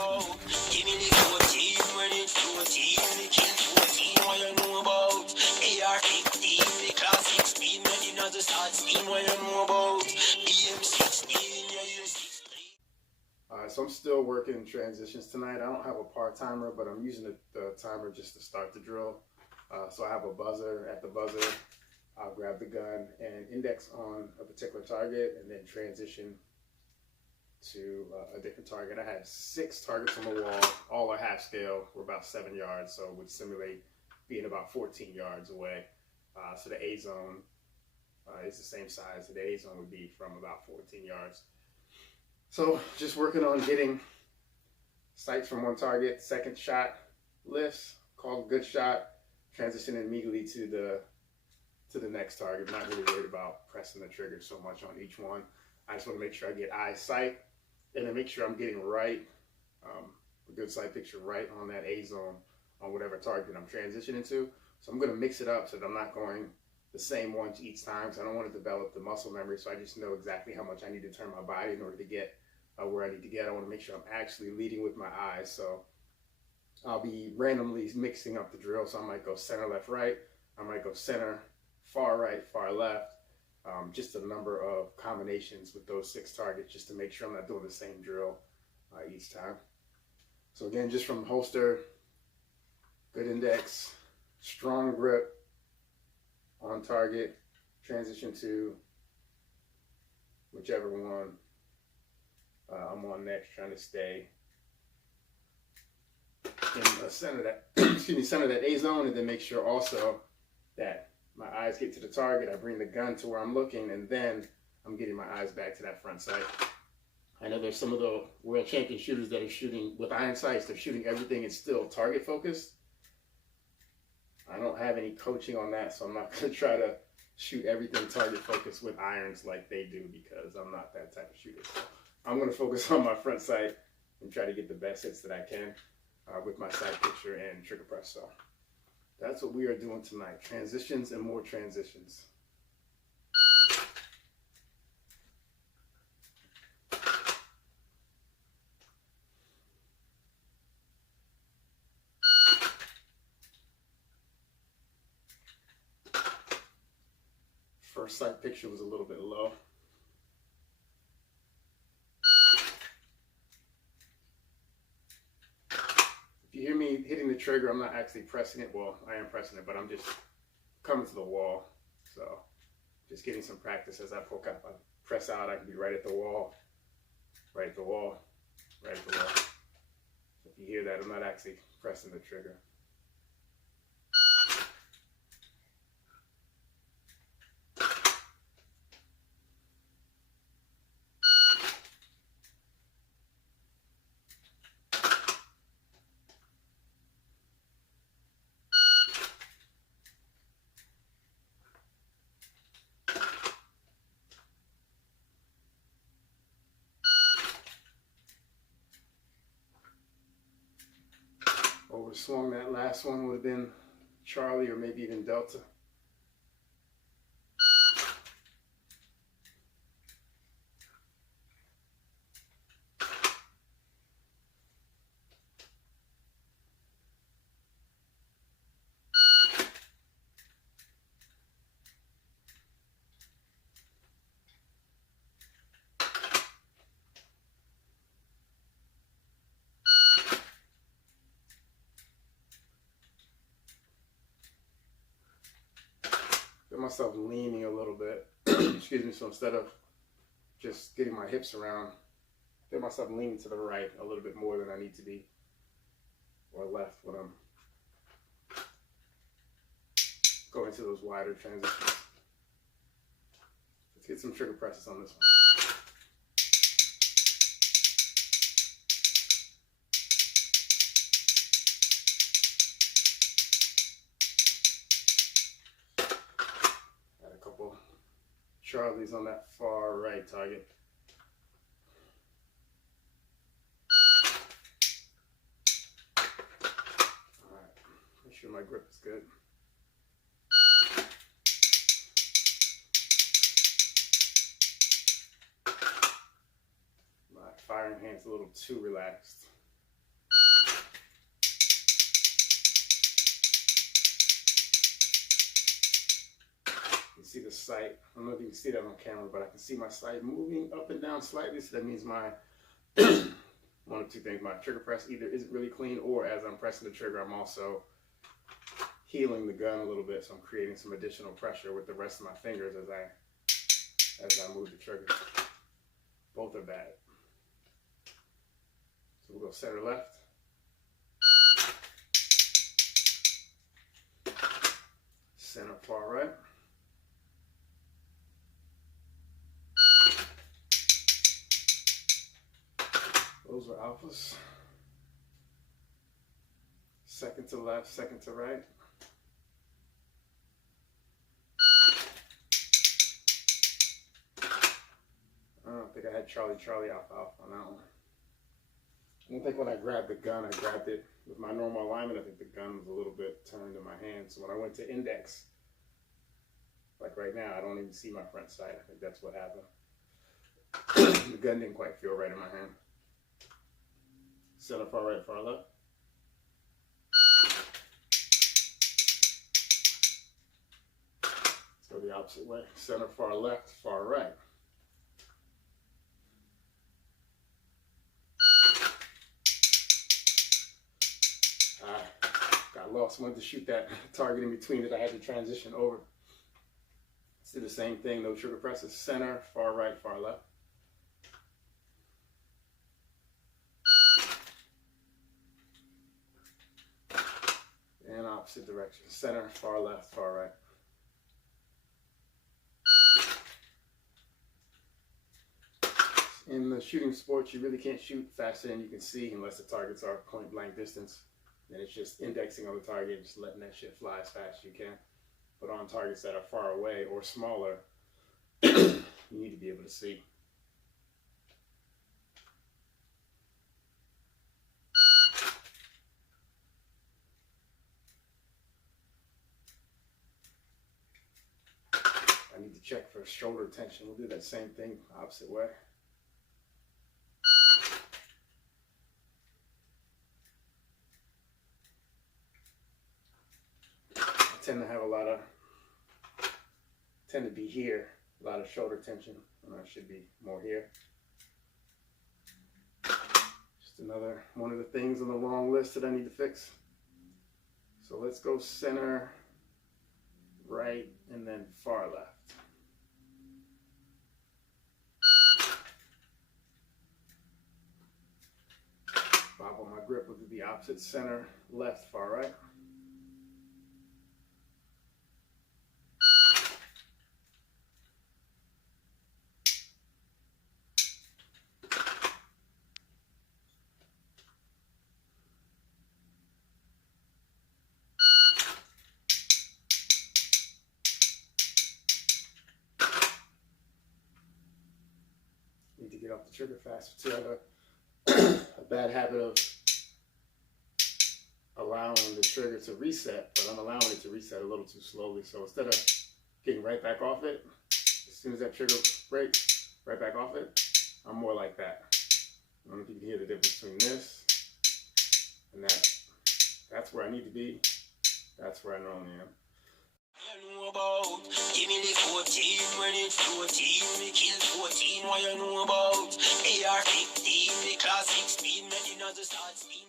Give me the 14 when it's 14, the kill 14, what you know about? AR-15, the class 16, when you know the start steam, what you know about? BM-16, yeah, you 16. Alright, so I'm still working transitions tonight. I don't have a par timer, but I'm using the timer just to start the drill. So I have a buzzer. At the buzzer, I'll grab the gun and index on a particular target and then transition to a different target. I had 6 targets on the wall, all are half scale. We're about 7 yards, so it would simulate being about 14 yards away. So the A zone is the same size. The A zone would be from about 14 yards. So just working on getting sights from one target, second shot lifts, called a good shot, transitioning immediately to the next target. I'm not really worried about pressing the trigger so much on each one. I just want to make sure I get eye sight and then make sure I'm getting right, a good sight picture right on that A zone on whatever target I'm transitioning to. So I'm going to mix it up so that I'm not going the same ones each time, because I don't want to develop the muscle memory, so I just know exactly how much I need to turn my body in order to get where I need to get. I want to make sure I'm actually leading with my eyes. So I'll be randomly mixing up the drill. So I might go center, left, right. I might go center, far right, far left. Just a number of combinations with those 6 targets just to make sure I'm not doing the same drill each time. So again, just from holster, good index, strong grip on target, transition to whichever one I'm on next, trying to stay in the center of that, excuse me, center of that A zone, and then make sure also that my eyes get to the target. I bring the gun to where I'm looking, and then I'm getting my eyes back to that front sight. I know there's some of the world champion shooters that are shooting with iron sights. They're shooting everything and still target focused. I don't have any coaching on that, so I'm not going to try to shoot everything target focused with irons like they do, because I'm not that type of shooter. So I'm going to focus on my front sight and try to get the best hits that I can with my sight picture and trigger press. So that's what we are doing tonight. Transitions and more transitions. First sight picture was a little bit low. If you hear me hitting the trigger, I'm not actually pressing it. Well, I am pressing it, but I'm just coming to the wall. So just getting some practice as I poke up. I press out, I can be right at the wall, right at the wall, right at the wall. So if you hear that, I'm not actually pressing the trigger. Overswung that last one, would have been Charlie or maybe even Delta. Myself leaning a little bit, excuse me, so instead of just getting my hips around, get myself leaning to the right a little bit more than I need to be, or left when I'm going to those wider transitions. Let's get some trigger presses on this one. Charlie's on that far right target. Alright, make sure my grip is good. My firing hand's a little too relaxed. can see the sight. I don't know if you can see that on camera, but I can see my sight moving up and down slightly. So that means my one of two things: my trigger press either isn't really clean, or as I'm pressing the trigger, I'm also healing the gun a little bit. So I'm creating some additional pressure with the rest of my fingers as I move the trigger. Both are bad. So we'll go center left. Center far right. Those are alphas. Second to left, second to right. I don't think I had Charlie alpha on that one. I don't think when I grabbed the gun, I grabbed it with my normal alignment. I think the gun was a little bit turned in my hand. So when I went to index, like right now, I don't even see my front sight. I think that's what happened. The gun didn't quite feel right in my hand. Center far right, far left. Let's go the opposite way. Center far left, far right. Got lost. Wanted to shoot that target in between that I had to transition over. Let's do the same thing. No trigger presses. Center, far right, far left. And opposite direction. Center, far left, far right. In the shooting sports, you really can't shoot faster than you can see unless the targets are point blank distance. Then it's just indexing on the target and just letting that shit fly as fast as you can. But on targets that are far away or smaller, you need to be able to see. I need to check for shoulder tension. We'll do that same thing opposite way. Tend to be here, a lot of shoulder tension, and I should be more here. Just another one of the things on the long list that I need to fix. So let's go center, right, and then far left. Bob on my grip, we'll do the opposite: center, left, far right. Need to get off the trigger faster too. I have a bad habit of allowing the trigger to reset, but I'm allowing it to reset a little too slowly. So instead of getting right back off it, as soon as that trigger breaks, right back off it, I'm more like that. I don't know if you can hear the difference between this and that. That's where I need to be. That's where I normally am. You know about, give me the 14 when it's 14, me kill 14, what you know about, AR-15, the class 16, when you know the start speed.